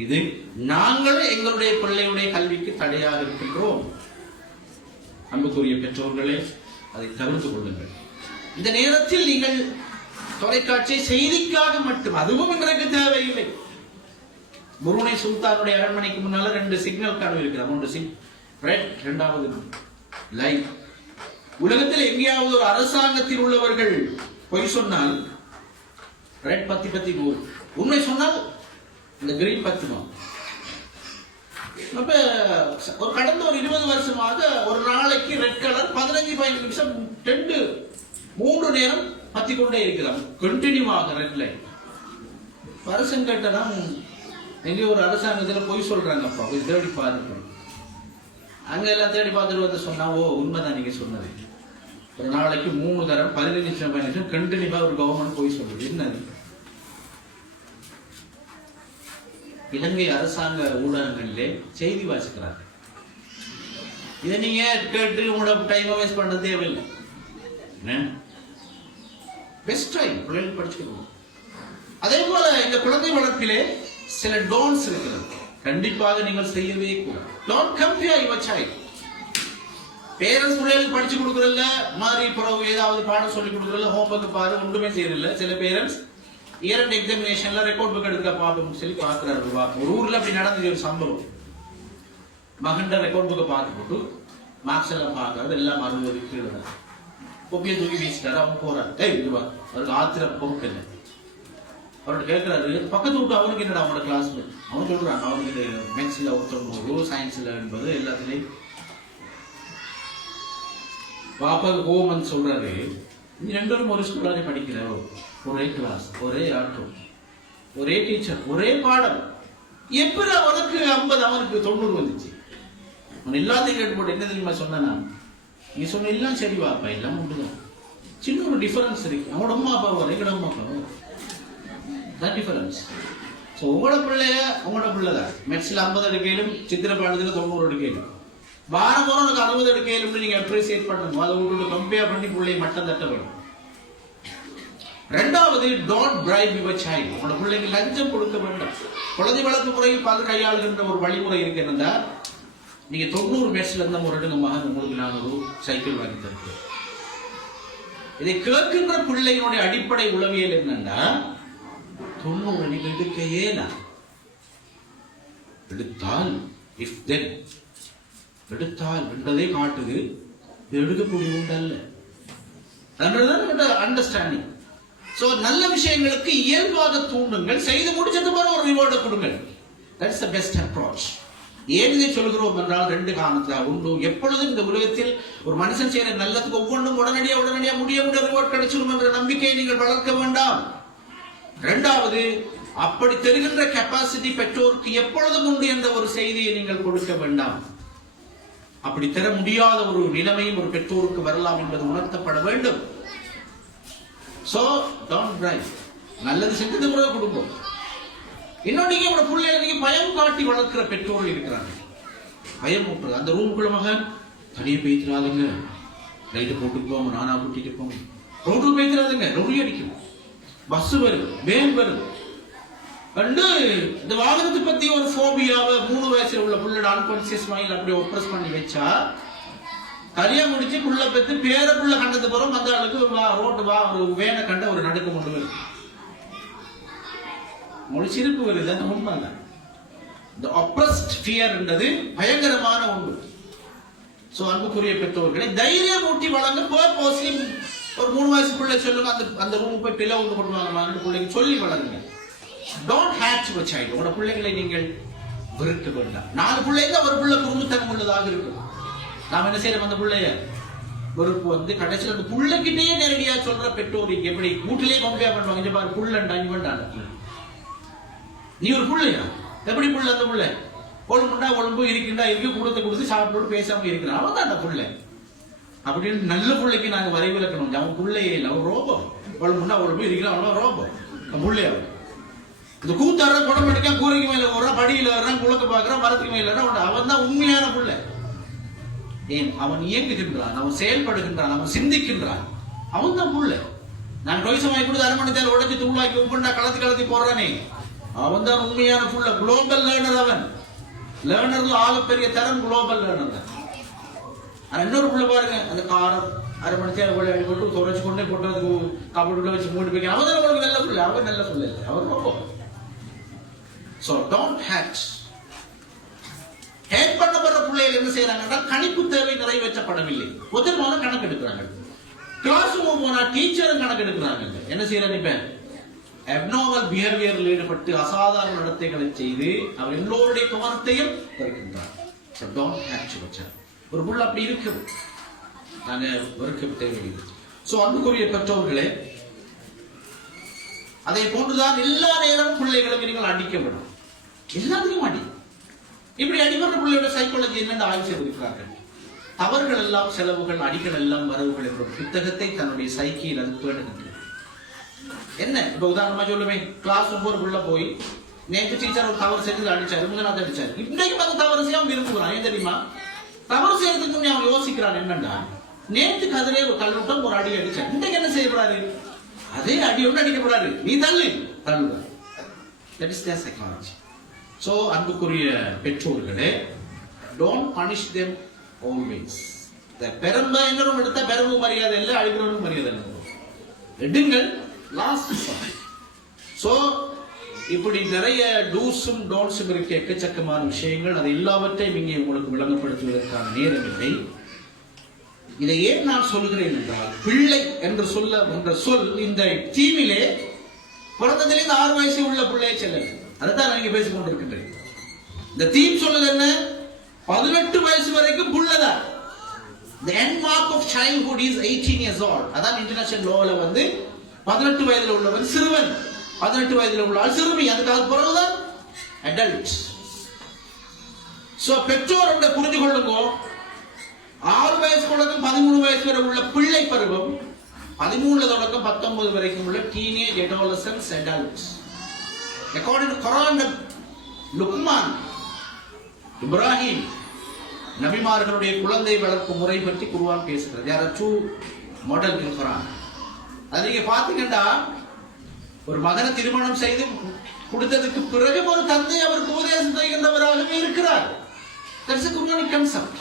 இது நாங்கள் எங்களுடைய பிள்ளையுடைய கல்விக்கு தடையாக இருக்கின்றோம். அன்புக்குரிய பெற்றோர்களே, அதை தவிர்த்து கொள்ளுங்கள். இந்த நேரத்தில் நீங்கள் தொலைக்காட்சி செய்திக்காக மட்டும், அதுவும் இன்றைக்கு தேவையில்லை. புருனை சுல்தானுடைய அரண்மனைக்கு முன்னால 2 சிக்னல் கார்டு இருக்கிறது. ஒன்று ரெட், இரண்டாவது லைட். உலகத்தில் எங்கேயாவது ஒரு அரசாங்கத்தில் உள்ளவர்கள் பொய் சொன்னால் ரெட் 10 உண்மை சொன்னால் இந்த கிரீன் 10. அப்ப ஒரு கடந்த ஒரு 20 வருஷமாக ஒரு நாளைக்கு ரெட் கலர் 15-15 நிமிஷம் 3 நேரம் பத்திக்கொண்டே இருக்கிறான். கண்டினியூவாக ரெட் லைட். வருஷம் கேட்டதான் எங்க ஒரு அரசாங்கத்தில் பொய் சொல்றாங்கப்பா, போய் தேடி பாருங்க. அங்க எல்லாம் தேடி பார்த்துட்டு வந்து சொன்னா, ஓ உண்மைதான் நீங்க சொன்னது. ஒரு நாளைக்கு 3 தரம் 15 நிமிஷம் கண்டினியூவா ஒரு கவர்மெண்ட் பொய் சொல்றது. என்னது? இலங்கை அரசாங்க ஊடகங்களிலே செய்தி வாசிக்கிறாங்க. இதை நீங்க கேட்டு உங்களோட டைம் வேஸ்ட் பண்றது தேவையில்லை. பெஸ்ட் டைம் பிள்ளைகள் படிச்சுக்கணும். அதே போல இந்த குழந்தை வளர்ப்பிலே சில டோன்ட்ஸ் இருக்கிறது. கண்டிப்பாக நீங்கள் செய்யவே கூடாது. Don't compare your child. Parents பிள்ளைகளுக்கு படிச்சு கொடுக்குறதில்ல, மாதிரி பிறகு ஏதாவது பாடம் சொல்லி கொடுக்குறதில்ல, ஹோம்ஒர்க் பாரு ஒன்றுமே செய்யறதில்ல. சில பேரண்ட்ஸ் இயர் அண்ட் எக்ஸாமினேஷன்ல ரெக்கார்ட் புக் எடுக்க பாப்போம் சொல்லி பாக்குறாரு. ஒரு ஊர்ல அப்படி நடந்தது ஒரு சம்பவம். மகண்ட ரெக்கார்ட் புக்கை பார்த்து போட்டு மார்க்ஸ் எல்லாம் பார்க்கறது எல்லாம் 60 கீழே தான். பொப்பியை தூக்கி வீசிட்டாரு. அவங்க போறாரு. அவருக்கு ஆத்திரம் பொறுப்பு இல்லை. அவர்கிட்ட கேட்கிறாரு, பக்கத்து விட்டு அவனுக்கு என்னடா அவனோட கிளாஸ்மேட். அவன் சொல்றாங்க, அவனுக்கு மேக்ஸ்ல 190, சயின்ஸ்ல 80, எல்லாத்துலயும். பாப்பாவுக்கு கோவம் சொல்றாரு, நீ 2 பேரும் ஒரு ஸ்கூலாலே படிக்கிற, ஒரே கிளாஸ், ஒரே ஆட்டோ, ஒரே டீச்சர், ஒரே பாடம், எப்படி அவனுக்கு 50 அவனுக்கு 90 வந்துச்சு? அவன் எல்லாத்தையும் கேட்டு போட்டு என்ன தெரியுமா சொன்னா, நீ சொன்ன எல்லாம் சரி வாப்பா, எல்லாம் உண்டுதான், சின்ன ஒரு டிஃபரன்ஸ் இருக்கு. அவனோட அம்மா அப்பா வர எங்கட அம்மா அப்பா டிஃபரன்ஸ். ஸோ உங்களோட பிள்ளைதான் மெட்ஸில் 50 எடுக்கையிலும் சித்திர பாடத்தில் 90 எடுக்கையிலும் வாரம் வாரம் உனக்கு 60 எடுக்கையிலும் நீங்க அப்ரிசியேட் பண்ணணும். அதை விட்டு கம்பேர் பண்ணி பிள்ளையை மட்டம் தட்ட வேணும். இரண்டாவது, டோன்ட் பிரைப் யுவர் சைல்ட். உங்களோட பிள்ளைக்கு லஞ்சம் கொடுக்க வேண்டாம். குழந்தை வளர்ப்பு முறையில் பார்த்து கையாளுகின்ற ஒரு வழிமுறை இருக்கிறதா, நீங்க 90 மேட்ச்ல இருந்த ஒரு மகன் உங்களுக்கு நான் ஒரு சைக்கிள் வாங்கி தருகிறேன். இதை கேட்கின்ற பிள்ளையினுடைய அடிப்படை உளவியல் என்னன்னா, 90 நீங்க எடுக்க ஏனா எடுத்தால் இஃப் தென் எடுத்தால் என்றதை காட்டுது, எடுக்கக்கூடிய உண்டல்ல அண்டர்ஸ்டாண்டிங். சோ நல்ல விஷயங்களுக்கு இயல்பாக தூண்டுங்கள், செய்து முடிச்சது போல ஒரு ரிவார்டை கொடுங்கள். That's the best approach. ஏன் இதை சொல்கிறோம் என்றால் 2 காரணத்துல உண்டு. எப்பொழுதும் இந்த உலகத்தில் ஒரு மனுஷன் செய்யற நல்லதுக்கு ஒவ்வொன்றும் உடனடியா முடிய ரிவார்ட் கிடைச்சிடும் என்ற நம்பிக்கையை நீங்கள் வளர்க்க வேண்டாம். இரண்டாவது, அப்படி தெரிகின்ற கெப்பாசிட்டி பெற்றோருக்கு எப்பொழுதும் உண்டு என்ற ஒரு செய்தியை நீங்கள் கொடுக்க வேண்டாம். அப்படி தர முடியாத ஒரு நிலைமையும் ஒரு பெற்றோருக்கு வரலாம் என்பது உணர்த்தப்பட வேண்டும். So don't bribe. நல்லது செஞ்சது கூட கொடுப்போம். இன்னொன்று, உங்களோட பிள்ளைகளுக்கு பயம் காட்டி வளர்க்கிற பெற்றோர்கள் இருக்கிறாங்க. பயம் ஊட்டுறது. அந்த ரூமுக்குள்ள மகன் தனியை பேய்த்திராதுங்க, லைட்டு போட்டுட்டு போங்க, நானா கூட்டிட்டு போங்க, ரோட்டு பேய்த்திராதுங்க, நொறி அடிக்கும், பஸ் வரும், வேன் வரும். இந்த வாகனத்தை பத்தி ஒரு போபியாவை 3 வயசுல உள்ள புள்ளோட அன்கான்சியஸ் மைண்ட் அப்படியே ஒப்ரஸ் பண்ணி வச்சா, கல்யாணம் முடிச்சு புள்ள பெற்று பேர புள்ள கண்டது போறோம், அந்த அளவுக்கு ரோட்டு ஒரு வேனை கண்ட ஒரு நடுக்க கொண்டு வரும், உங்களுக்கு சிரிப்பு வருது. அந்த உண்மைதான். இந்த ஒப்ரஸ்ட் ஃபியர் என்றது பயங்கரமான ஒன்று. சோ அன்புக்குரிய பெற்றோர்களை தைரியம் ஊட்டி வழங்க. பர்பஸ்லி ஒரு 3 வயசுக்குள்ள சொல்லுங்க, அந்த ரூம் போய் பிள்ளை ஒன்று கொண்டு பிள்ளைங்க சொல்லி வளருங்க. Don't hate your child. உங்களோட பிள்ளைகளை நீங்கள் வெறுக்க வேண்டாம். 4 பிள்ளைங்க ஒரு பிள்ளை குடும்பத்தனம் உள்ளதாக இருக்கும். நாம் என்ன செய்யறோம், அந்த பிள்ளைய வெறுப்பு வந்து கடைசியில் அந்த பிள்ளைகிட்டே நேரடியா சொல்ற பெற்றோருக்கு எப்படி வீட்டிலேயே கம்பேர் பண்ணுவாங்க. இங்க பாரு புள்ளண்டா இவன்டான, நீ ஒரு பிள்ளையா, எப்படி புள்ள அந்த பிள்ளை ஒழுங்குண்டா ஒழுங்கு இருக்கின்றா இருக்கு, கூடத்தை கொடுத்து சாப்பிட்டு பேசாம இருக்கிறான், அவன் தான் அந்த பிள்ளை அப்படின்னு நல்ல பிள்ளைக்கு நாங்க வரைவிலக்கணும். அவன் பிள்ளையே இல்லை, அவன் ரோபம். ஒழுங்குண்டா ஒழுங்கு இருக்கிறான், அவன் ரோபம், பிள்ளையா. இந்த கூத்தார குடம் எடுக்க கூரைக்கு மேல வர்றான், படியில வர்றான், குளக்க பாக்குறான், மரத்துக்கு மேல வர்றான், அவன் தான் உண்மையான பிள்ளை. ஏன் அவன் இயங்குகின்றான், அவன் செயல்படுகின்றான், அவன் சிந்திக்கின்றான், அவன் தான் புள்ள. நான் டொய்சம் வாங்கி கொடுத்து 1/2 மணி நேரம் உடைச்சு தூளாக்கி உப்புண்டா கலத்தி போடுறானே, அவன் தான் உண்மையான புள்ள. Global learner. அவன் லேர்னர்ல ஆகப்பெரிய தரம் குளோபல் லேர்னர். இன்னொரு புள்ள பாருங்க, அந்த காரம் 1/2 மணி நேரம் விளையாடி போட்டு துறைச்சு கொண்டே போட்டு கபடி வச்சு மூடி போய், அவன் தான் அவனுக்கு நல்ல புள்ள. அவன் நல்ல புள்ள இல்லை, அவன் ரொம்ப. So don't hate. ஹேட் பண்ணப்படுற பிள்ளைகள் என்ன செய்யறாங்கன்னா, கணிப்பு தேவை நிறைவேற்றப்படவில்லை, உதர்மான கணக்கு எடுக்கிறாங்க. கிளாஸ் ரூம் போனா டீச்சரும் கணக்கு எடுக்கிறாங்க. என்ன செய்யறாங்க, இப்ப அப்நார்மல் பிஹேவியரில் ஈடுபட்டு அசாதாரண நடத்தைகளை செய்து அவர் எல்லோருடைய கவனத்தையும் பறிக்கின்றார். So don't hate your child. ஒரு புள்ள அப்படி இருக்குது, நாங்க வெறுக்க தேவையில்லை. சோ அன்புக்குரிய பெற்றோர்களே, அதை போன்றுதான் எல்லா நேரமும் பிள்ளைகளுக்கு நீங்கள் அடிக்கப்படும். எல்லாத்தையும் அடி. இப்படி அடிபடுற பிள்ளையோட சைக்காலஜி என்னென்ன ஆய்வு செய்திருக்கிறார்கள். தவறுகள் எல்லாம் செலவுகள், அடிகள் எல்லாம் வரவுகள் என்ற புத்தகத்தை தன்னுடைய சைக்கியில் அது பேணுகின்றது. என்ன இப்ப உதாரணமா சொல்லுவேன், கிளாஸ் ஒவ்வொரு புள்ள போய் நேற்று டீச்சர் ஒரு தவறு செஞ்சு அடிச்சாரு, முன்னாடி அடிச்சாரு, இன்றைக்கு பார்த்து தவறு செய்ய விரும்புகிறான். ஏன் தெரியுமா, தவறு செய்யறதுக்கு முன்னே அவன் யோசிக்கிறான், என்னன்னா நேற்று கதிரே ஒரு கல்லுட்டம் ஒரு அடி அடிச்சார், இன்றைக்கு என்ன செய்யப்படாது, அதே அடி ஒன்று அடிக்கப்படாது, நீ தள்ளுதான். That is their psychology. So அன்புக்குரிய பெற்றோர்களே, don't punish them always. இந்த பெரும்பா என்னரும் எடுத்தா பெரும்பு மரியாதை இல்லை, அழிக்கிறவனும் மரியாதை இல்லை, எடுங்கள் லாஸ்ட். சோ இப்படி நிறைய டூஸும் டோன்ஸும் இருக்க எக்கச்சக்கமான விஷயங்கள், அதை எல்லாவற்றையும் இங்கே உங்களுக்கு விளங்கப்படுத்துவதற்கான நேரம் இல்லை. இதை ஏன் நான் சொல்கிறேன் என்றால், பிள்ளை என்று சொல்ல என்ற சொல் இந்த தீமிலே பிறந்ததிலிருந்து 6 வயசு உள்ள பிள்ளையை செல்லல. அதைத்தான் நான் இங்க பேசிக் கொண்டிருக்கின்றேன். இந்த தீம் சொல்லுது என்ன, 18 வயசு வரைக்கும் புள்ளதான். The end mark of childhood is 18 years old. அதான் இன்டர்நேஷனல் லோல வந்து 18 வயதுல உள்ளவன் சிறுவன், 18 வயதுல உள்ள ஆள் சிறுமி, அதுக்கு பிறகுதான் adult. சோ பெற்றோரோட புரிந்து கொள்ளுங்க, 6 வயசு தொடக்கம் 13 வயசு வரை உள்ள பிள்ளை பருவம், 13 தொடக்கம் 19 வரைக்கும் உள்ள teenage, adolescents, adults. According to Quran, Luqman, Ibrahim நபிமார்களுடைய குழந்தை வளர்ப்பு முறை பற்றி குர்ஆன் பேசுகிறது. There are 2 models in Quran. அது நீங்க பாத்தீங்கன்னா ஒரு மகனை திருமணம் செய்து கொடுத்ததுக்கு பிறகு ஒரு தந்தை அவருக்கு உபதேசம் செய்கின்றவராகவே இருக்கிறார். That's a Quranic concept.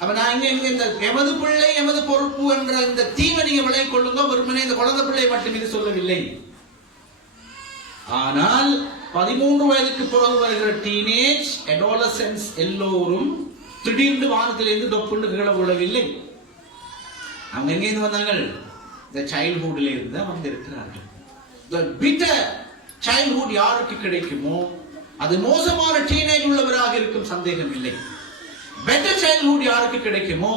அப்ப நான் இங்க இந்த எமது பிள்ளை எமது பொறுப்பு என்ற இந்த தீமை நீங்க விளை கொள்ளுங்க. வெறுமனே இந்த குழந்தை பிள்ளை மட்டும் இது சொல்லவில்லை. ஆனால் 13 வயதுக்கு பிறகு வருகிற டீனேஜ் அடாலசன்ஸ் எல்லோரும் திடீர்னு வானத்திலிருந்து தொப்புண்டு கீழே விழவில்லை. அவங்க எங்கிருந்து வந்தாங்க? இந்த சைல்ட்ஹுட்ல இருந்து தான் வந்திருக்கிறார்கள். The bitter childhood யாருக்கு கிடைக்குமோ அது மோசமான டீனேஜ் உள்ளவராக இருக்கும், சந்தேகம் இல்லை. பெட்டர் சைல்ட்ஹுட் யாருக்கு கிடைக்குமோ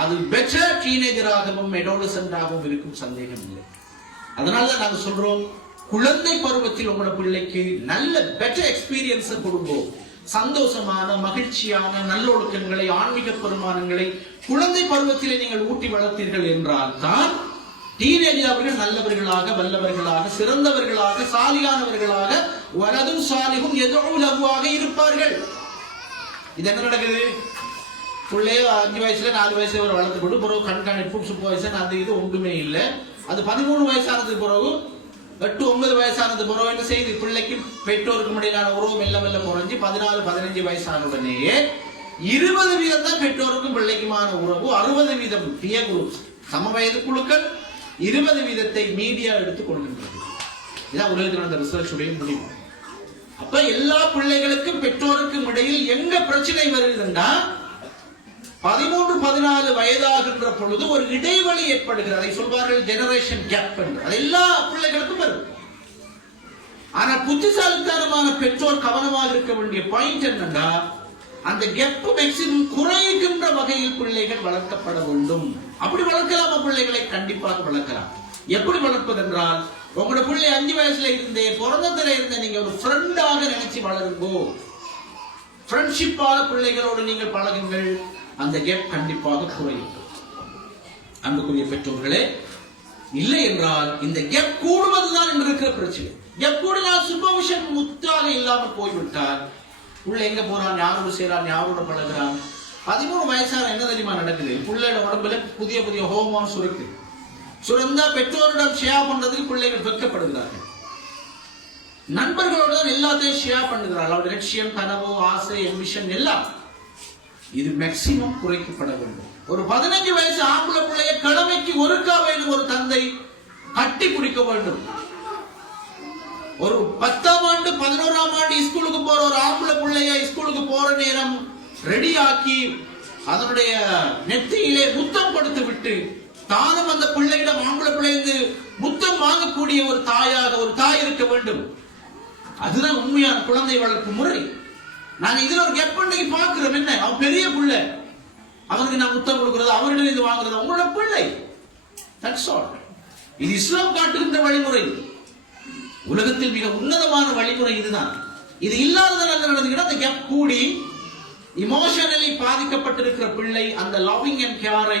அது பெட்டர் டீனேஜராகவும் அடாலசன்டாகவும் இருக்கும், சந்தேகம் இல்லை. அதனால தான் நாங்க சொல்றோம், குழந்தை பருவத்தில் உங்களோட பிள்ளைக்கு நல்ல பெட்டர் எக்ஸ்பீரியன்ஸ் கொடுங்கோ. சந்தோஷமான மகிழ்ச்சியான நல்லொழுக்கங்களை ஆன்மீக பெருமானங்களை குழந்தை பருவத்திலே நீங்கள் ஊட்டி வளர்த்தீர்கள் என்றால் தான் டீனேஜ் அவர்கள் நல்லவர்களாக வல்லவர்களாக சிறந்தவர்களாக சாலியானவர்களாக வலதும் சாலிகும் எதோலவாக இருப்பார்கள். இது என்ன நடக்குது? பிள்ளைய 5 வயசுல 4 வயசுல ஒரு வளர்த்து கொண்டு பிறகு கண்காணிப்பு சூப்பர்வைசன் அது இது ஒன்றுமே இல்லை. அது 13 வயசானதுக்கு பிறகு 8-9 வயசானது பிறகு என்ன செய்து பிள்ளைக்கு பெற்றோருக்கும் இடையிலான உறவு மெல்ல மெல்ல குறைஞ்சி 14-15 வயசான உடனேயே 20% தான் பெற்றோருக்கும் பிள்ளைக்குமான உறவு, 60% பியர் குரூப் சம வயது குழுக்கள், 20% மீடியா எடுத்துக் கொள்கின்றது. இதான் உலகத்தில் அந்த ரிசர்ச் உடைய முடிவு. அப்ப எல்லா பிள்ளைகளுக்கும் பெற்றோருக்கும் இடையில் எங்க பிரச்சனை வருதுன்னா 13-14 வயதாகின்ற பொழுது ஒரு இடைவெளி ஏற்படுகிறது. அதை சொல்வார்கள் ஜெனரேஷன் கேப் என்று. அது எல்லா பிள்ளைகளுக்கும் வரும். ஆனால் புத்திசாலித்தனமான பெற்றோர் கவனமாக இருக்க வேண்டிய பாயிண்ட் என்னன்னா அந்த கெப் மேக்சிமம் குறைகின்ற வகையில் பிள்ளைகள் வளர்க்கப்பட வேண்டும். அப்படி வளர்க்கலாமா? பிள்ளைகளை கண்டிப்பாக வளர்க்கலாம். எப்படி வளர்ப்பது என்றால், உங்களோட பிள்ளை 5 வயசுல இருந்தே பிறந்ததுல இருந்த நீங்க ஒரு ஃப்ரெண்டாக நினைச்சு வளருங்கோ. ஃப்ரெண்ட்ஷிப்பாக பிள்ளைகளோடு நீங்கள் பழகுங்கள். அந்த கேப் கண்டிப்பாக குறையும். அன்புக்குரிய பெற்றோர்களே, இல்லை என்றால் இந்த கேப் கூடுவதுதான் என்று இருக்கிற பிரச்சனை. கேப் கூடினால் சூப்பர்விஷன் முற்றாக இல்லாமல் போய்விட்டால் புள்ள எங்க போறான், யாரோடு செய்யறான், யாரோட பழகிறான். 13 வயசான என்ன தெரியுமா நடக்குது? பிள்ளையோட உடம்புல புதிய புதிய ஹோமோன்ஸ் இருக்கு. சுரந்தா பெற்றோரிடம் ஷேர் பண்றதுக்கு பிள்ளைகள் வெட்கப்படுகிறார்கள். நண்பர்களோட தான் எல்லாத்தையும் ஷேர் பண்ணுகிறார்கள். அவருடைய லட்சியம், கனவு, ஆசை, எம்பிஷன் எல்லாம். இது மேக்சிமம் குறைக்கப்பட வேண்டும். ஒரு 15 வயசு ஆம்பளை பிள்ளைய கடமைக்கு ஒருக்கா வேண்டும் ஒரு தந்தை கட்டி பிடிக்க வேண்டும். ஒரு 10ஆம் ஆண்டு 11ஆம் ஆண்டு ஸ்கூலுக்கு போற ஒரு ஆம்பளை பிள்ளைய ஸ்கூலுக்கு போற நேரம் ரெடி ஆக்கி அதனுடைய நெத்தியிலே முத்தம் கொடுத்து விட்டு தானும் அந்த பிள்ளையிடம் ஆம்பளை பிள்ளைந்து முத்தம் வாங்கக்கூடிய ஒரு தாயாக ஒரு தாய் இருக்க வேண்டும். அதுதான் உண்மையான குழந்தை வளர்ப்பு முறை. நாங்க இதுல ஒரு கெப் பண்ணி பார்க்கிறோம். என்ன, அவன் பெரிய பிள்ளை, அவனுக்கு நான் முத்தம் கொடுக்கிறது, அவரிடம் இது வாங்குறது உங்களோட பிள்ளை. That's all. இது இஸ்லாம் காட்டுகின்ற வழிமுறை. உலகத்தில் மிக உன்னதமான வழிமுறை இதுதான். இது இல்லாததால் என்ன நடந்துச்சுன்னா அந்த கேப் கூடி இமோஷனலி பாதிக்கப்பட்டிருக்கிற பிள்ளை அந்த லவ்விங் அண்ட் கேரை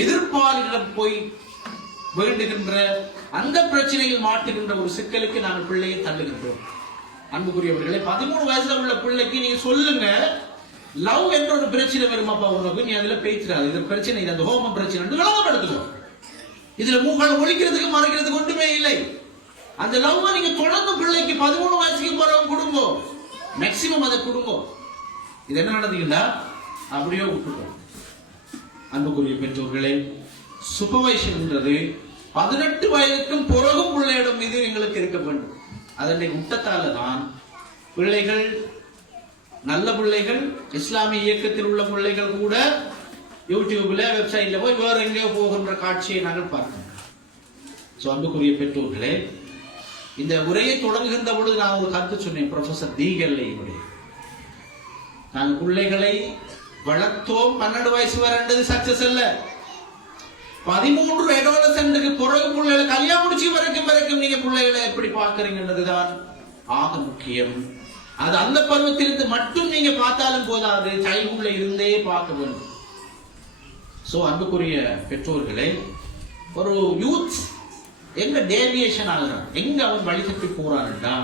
எதிர்ப்பாளரிடம் போய் வேண்டுகின்ற அந்த பிரச்சனையில் மாட்டுகின்ற ஒரு சிக்கலுக்கு நாங்கள் பிள்ளையை தள்ளுகின்றோம். அன்புக்குரியவர்களே, 13 வயசுல உள்ள பிள்ளைக்கு நீங்க சொல்லுங்க, லவ் என்ற ஒரு பிரச்சனை வருமாப்பா உனக்கு, நீ அதுல பேசுறாது, இது பிரச்சனை, இது அந்த ஹோமம் பிரச்சனை விளங்கப்படுத்துவோம். இதுல மூக்கள் ஒழிக்கிறதுக்கு மறைக்கிறதுக்கு ஒன்றுமே இல்லை. அந்த லவ் நீங்க தொடர்ந்து பிள்ளைக்கு 13 வயசுக்கு பிறகு கொடுங்க, மேக்சிமம் அதை கொடுங்க. இது என்ன நடந்தீங்கன்னா அப்படியே விட்டுருக்கோம். அன்புக்குரிய பெற்றோர்களே, சூப்பர்வைஷன் 18 வயதுக்கும் பிறகும் பிள்ளையிடம் மீது எங்களுக்கு இருக்க வேண்டும். அதனை விட்டத்தால தான் பிள்ளைகள், நல்ல பிள்ளைகள், இஸ்லாமிய இயக்கத்தில் உள்ள பிள்ளைகள் கூட யூடியூப்ல வெப்சைட்ல போய் வேற எங்கேயோ போகின்ற காட்சியை நாங்கள் பார்க்கணும். அன்புக்குரிய பெற்றோர்களே, இந்த உரையை தொடங்குகின்ற பொழுது நான் ஒரு கருத்து சொன்னேன். ப்ரொஃபசர் தீகல்லையுடைய நாங்கள் பிள்ளைகளை வளர்த்தோம் 12 வயசு வரண்டது சக்சஸ் அல்ல. 13 அடாலசன்ட்க்கு பிறகு பிள்ளைகளை கல்யாணம் முடிச்சு வரைக்கும் நீங்க பிள்ளைகளை எப்படி பார்க்கறீங்கன்றதுதான் ஆக முக்கியம். அது அந்த பருவத்திலிருந்து மட்டும் நீங்க பார்த்தாலும் போதாது, சைல்ட்ஹுட்ல இருந்தே பார்க்க வேண்டும். அன்புக்குரிய பெற்றோர்களே, ஒரு யூத் எங்க டேவியேஷன் ஆகிறான், எங்க அவன் வழி தப்பி போறான்டா,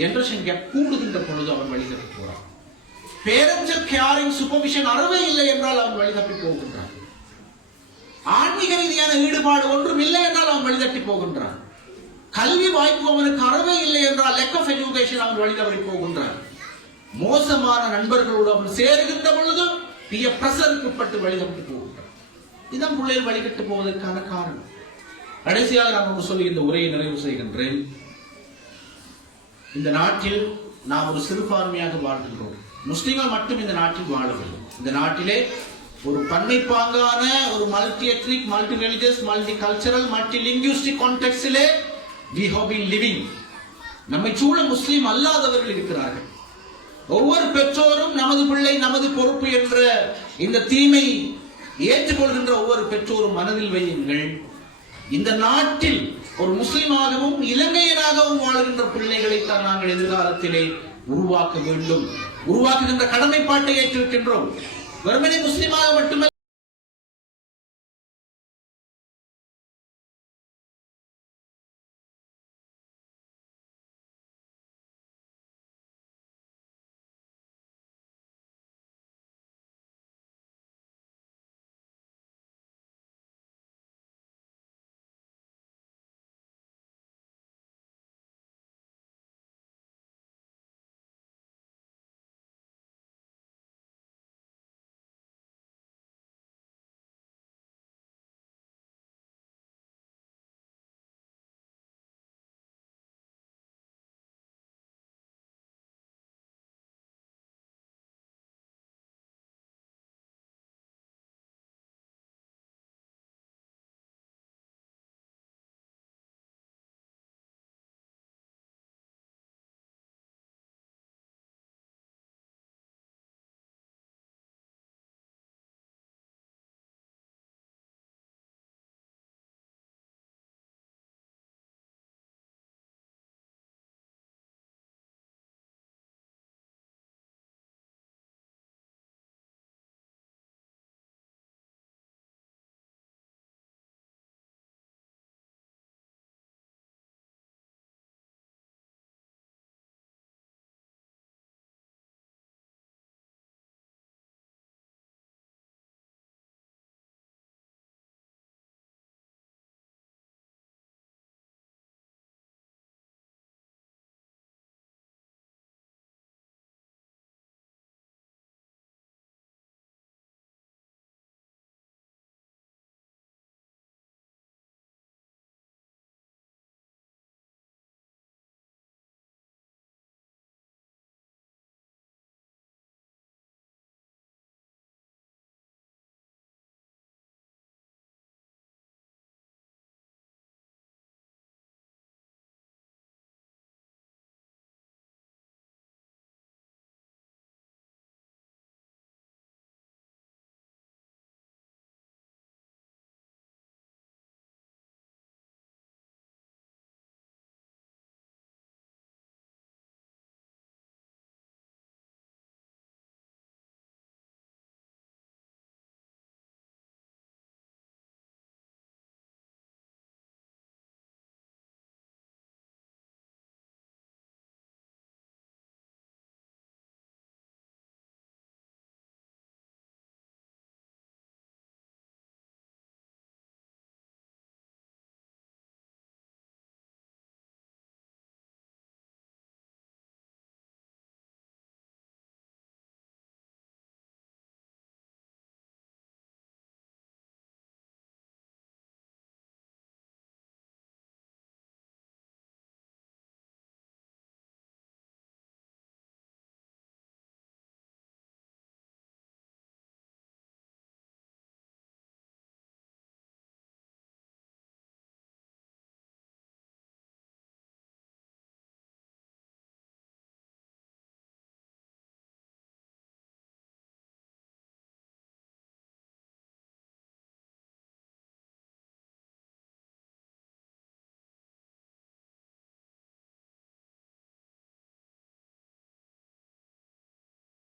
ஜெனரேஷன் கேப் கூடுகின்ற பொழுது அவன் வழி தப்பி போறான். பேரண்ட்ஸ் கேரிங் சூப்பர்விஷன் அறவே இல்லை என்றால் அவன் வழி தப்பி போகின்றான். ஆன்மீக ரீதியான ஈடுபாடு ஒன்றும் இல்லை என்றால் அவன் வழிதட்டி போகின்றான். கல்வி வாய்ப்பு அவனுக்கு அறவே இல்லை என்றால் lack of education அவன் வழிதவறி போகின்றான். மோசமான நண்பர்களோடு அவன் சேருகின்ற பொழுது peer pressure-க்கு உட்பட்டு வழிதவறி போகின்றான். இதுதான் பிள்ளைகள் வழிகட்டு போவதற்கான காரணம். கடைசியாக நான் சொல்லி இந்த உரையை நிறைவு செய்கின்றேன். இந்த நாட்டில் நாம் ஒரு சிறுபான்மையாக வாழ்கின்றோம். முஸ்லிம்கள் மட்டும் இந்த நாட்டில் வாழவில்லை. இந்த நாட்டிலே ஒரு பன்மைப்பாங்கான ஒரு multi ethnic, multi religious, multi cultural, multi linguistic கான்டெக்ஸ்டிலே we have been living. நம்மை சூழ முஸ்லிம் அல்லாதவர்கள் இருக்கிறார்கள். ஒவ்வொரு பெற்றோரும் நமது பிள்ளை நமது பொறுப்பு என்ற இந்த தீமை ஏற்றுக்கொள்கின்ற ஒவ்வொரு பெற்றோரும் மனதில் வையுங்கள். இந்த நாட்டில் ஒரு முஸ்லிமாகவும் இலங்கையனாகவும் வாழ்கின்ற பிள்ளைகளைத்தான் நாங்கள் எதிர்காலத்திலே உருவாக்க வேண்டும். உருவாக்குகின்ற கடமைப்பாட்டை ஏற்றிருக்கின்றோம். வெறுமனே முஸ்லிமாக மட்டுமல்ல,